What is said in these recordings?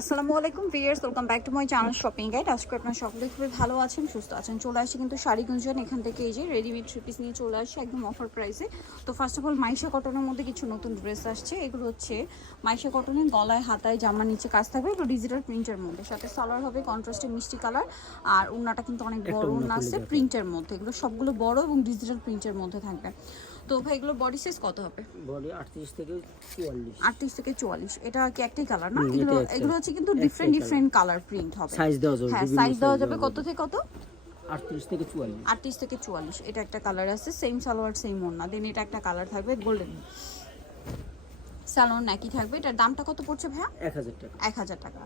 আসসালামু আলাইকুম viewers, welcome back to my channel shopping guide. আজকে আপনারা সকলে খুবই ভালো আছেন, সুস্থ আছেন। চলে আসি কিন্তু শাড়ি গুঞ্জন এখান থেকে, এই যে রেডিমেড থ্রি পিস নিয়ে চলে আসি একদম অফার প্রাইসে। তো ফার্স্ট অফ অল মাইশা কটনের মধ্যে কিছু নতুন ড্রেস আসছে। এগুলো হচ্ছে মাইশা কটনের, গলায় হাতায় জামা নিচে কাজ থাকবে, এগুলো ডিজিটাল প্রিন্টের মধ্যে, সাথে সালোয়ার হবে কন্ট্রাস্টে মিষ্টি কালার। আর ওড়নাটা কিন্তু অনেক বড় ওড়না আছে প্রিন্টের মধ্যে, এগুলো সবগুলো বড় এবং ডিজিটাল প্রিন্টের মধ্যে থাকবে। তো ভাই এগুলো বডি সাইজ কত হবে? বডি 38 থেকে 44। 38 থেকে 44। এটা কি একটাই কালার না? এগুলো হচ্ছে কিন্তু ডিফারেন্ট কালার প্রিন্ট হবে। সাইজ দেওয়া যাবে, হ্যাঁ সাইজ দেওয়া যাবে। কত থেকে কত? 38 থেকে 44। 38 থেকে 44। এটা একটা কালার আছে, সেম সালোয়ার সেম ওড়না। দেন এটা একটা কালার থাকবে গোল্ডেন, সালোয়ার একই থাকবে। এটার দামটা কত পড়ছে ভাইয়া? 1000 টাকা। 1000 টাকা।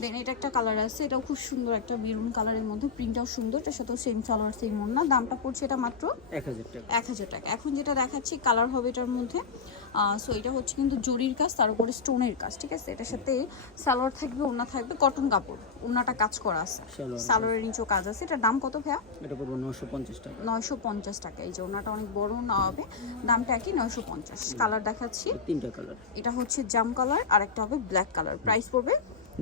দেন এটা একটা কালার আছে, এটাও খুব সুন্দর, একটা মেরুন কালারের মধ্যে, প্রিন্টটাও সুন্দর, এটার সাথেও সেম সালোয়ার সেম ওড়না। দামটা পড়ছে এটা মাত্র 1000 টাকা। 1000 টাকা। এখন যেটা দেখাচ্ছি কালার হবে এটার মধ্যে, সো এটা হচ্ছে কিন্তু জরির কাজ, তার উপরে স্টোনের কাজ, ঠিক আছে? এটার সাথে সালোয়ার থাকবে, ওড়না থাকবে কটন কাপড়, ওড়নাটা কাজ করা আছে, সালোয়ারের নিচেও কাজ আছে। এটার দাম কত ভাইয়া? এটা পড়বে 950 টাকা। 950 টাকা। এই যে ওড়নাটা অনেক বড় ওড়না হবে, দামটা কি 950। কালার দেখাচ্ছি, তিনটা কালার। এটা হচ্ছে জাম কালার আর একটা হবে ব্ল্যাক কালার। প্রাইস পড়বে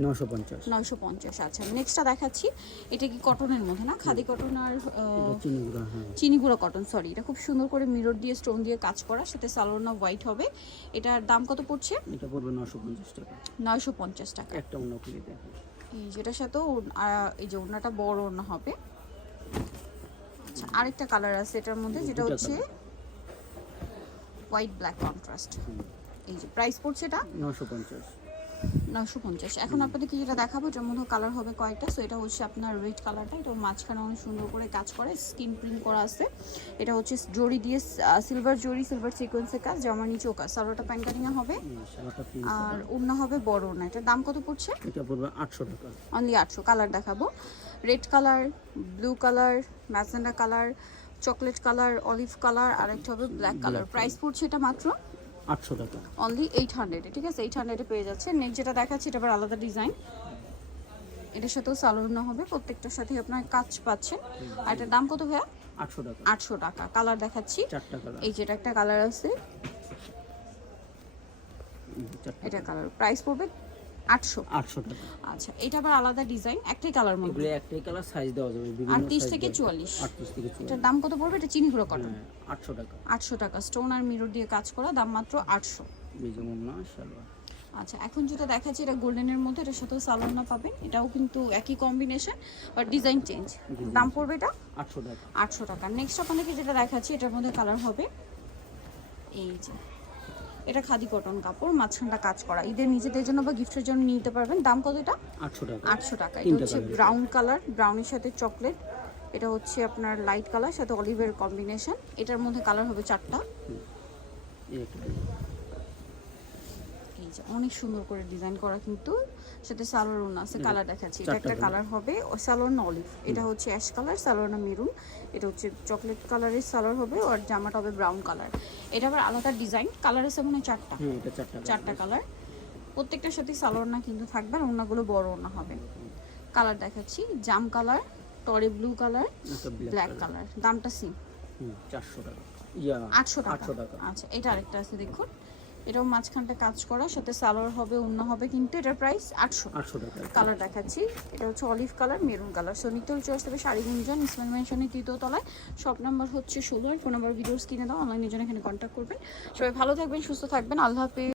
950। 950। আচ্ছা নেক্সটটা দেখাচ্ছি, এটা কি কটনের মধ্যে না? খাদি কটন আর চিনিগুড়া, হ্যাঁ চিনিগুড়া কটন, সরি। এটা খুব সুন্দর করে মিরর দিয়ে স্টোন দিয়ে কাজ করা, সাথে সালোয়ার হোয়াইট হবে। এটার দাম কত পড়ছে? এটা পড়বে 950 টাকা। 950 টাকা। একটা ওড়না খুলে দেখো, এই যেটার সাথেও এই যে ওড়নাটা বড় ওড়না হবে। আচ্ছা আরেকটা কালার আছে এটার মধ্যে, যেটা হচ্ছে হোয়াইট ব্ল্যাক কন্ট্রাস্ট। এই যে প্রাইস পড়ছে এটা 950। 950। এখন আপনাদেরকে যেটা দেখাবো এটার মধ্যে কালার হবে কয়েকটা। সো এটা হচ্ছে আপনার রেড কালারটা, এটা মাঝখানে অনেক সুন্দর করে কাজ করে, স্কিন প্রিন্ট করা আছে। এটা হচ্ছে জরি দিয়ে সিলভার জরি, সিলভার সিকোয়েন্সের কাজ, জামার নিচেও কাজ। সালোয়ারটা প্যান্ট কাটিং হবে আর ওড়না হবে বড় ওড়না। এটার দাম কত পড়ছে? এটা পড়বে 800 টাকা। অনলি 800। কালার দেখাবো, red colour, blue colour, magenta colour, chocolate colour, olive colour, আর একটা হবে ব্ল্যাক কালার। প্রাইস পড়ছে এটা মাত্র 800 টাকা। অনলি 800, ঠিক আছে? 800 পেয়ে যাচ্ছে। নেক্সট যেটা দেখাচ্ছি এটা আবার আলাদা ডিজাইন, এটার সাথেও সালোয়ার হবে, প্রত্যেকটার সাথে আপনার কাজ পাচ্ছেন। আর এটার দাম কত ভাইয়া? 800 টাকা। 800 টাকা। কালার দেখাচ্ছি, চারটা কালার। এই যেটা একটা কালার আছে, এটা কালার। প্রাইস পড়বে 800 টাকা। আচ্ছা এটা আবার আলাদা ডিজাইন, একটাই কালার মধ্যে, এগুলো একটাই কালার, সাইজ দেওয়া যাবে বিভিন্ন। 38 থেকে 44। 38 থেকে 44। এটার দাম কত পড়বে? এটা চিনিগুড়া কটন, 800 টাকা। 800 টাকা। স্টোন আর মিরর দিয়ে কাজ করা, দাম মাত্র 800। যেমন না সালোয়ার। আচ্ছা এখন যেটা দেখাচ্ছি এটা গোল্ডেনের মধ্যে, এটার সাথেও সালোয়ার পাবেন, এটাও কিন্তু একই কম্বিনেশন আর ডিজাইন চেঞ্জ। দাম পড়বে এটা 800 টাকা। 800 টাকা। নেক্সট আপনাদেরকে যেটা দেখাচ্ছি এটার মধ্যে কালার হবে, এই যে এটা খাদি কটন কাপড়, মাঝখানটা কাজ করা, ঈদের নিজেদের জন্য বা গিফটের জন্য নিতে পারবেন। দাম কত এটা? 800 টাকা। 800 টাকা। এটা হচ্ছে ব্রাউন কালার, ব্রাউনের সাথে চকলেট, এটা হচ্ছে আপনার লাইট কালার সাথে অলিভের কম্বিনেশন। এটার মধ্যে কালার হবে 4টা। এই যে অনেক সুন্দর করে ডিজাইন করা, কিন্তু সাথে সালোয়ার ওড়না আছে। কালার দেখাচ্ছি, এটা একটা কালার হবে সালোয়ার না অলিভ, এটা হচ্ছে অ্যাশ কালার, সালোয়ার না মেরুন, এটা হচ্ছে চকলেট কালারের সালোয়ার হবে, আর জামাটা হবে ব্রাউন কালার। এটা আবার আলাদা ডিজাইন, কালার আছে মনে হয় 4টা। এটা 4টা কালার, প্রত্যেকটার সাথে সালোয়ার না কিন্তু থাকবে, আর ওড়নাগুলো বড় ওড়না হবে। কালার দেখাচ্ছি, জাম কালার, টরে ব্লু কালার, ব্ল্যাক কালার। দামটা সেম 400 টাকা। 800 টাকা। আচ্ছা এটা আরেকটা আছে দেখুন, এটাও মাঝখানটা কাজ করা, সাথে সালোয়ার হবে, ওড়না হবে, কিন্তু এটার প্রাইস 800 টাকা। কালার দেখাচ্ছি, এটা হচ্ছে olive colour, maroon colour. So নিতে চলে আসতে হবে শাড়ি গুঞ্জন, ইসলাম মেনশনের 3য় তলায়। শপ নাম্বার হচ্ছে 16, আর ফোন নাম্বার ভিডিওস কিনে দাও, অনলাইনের জন্য এখানে কন্ট্যাক্ট করবেন। সবাই ভালো থাকবেন, সুস্থ থাকবেন, আল্লাহ হাফেজ।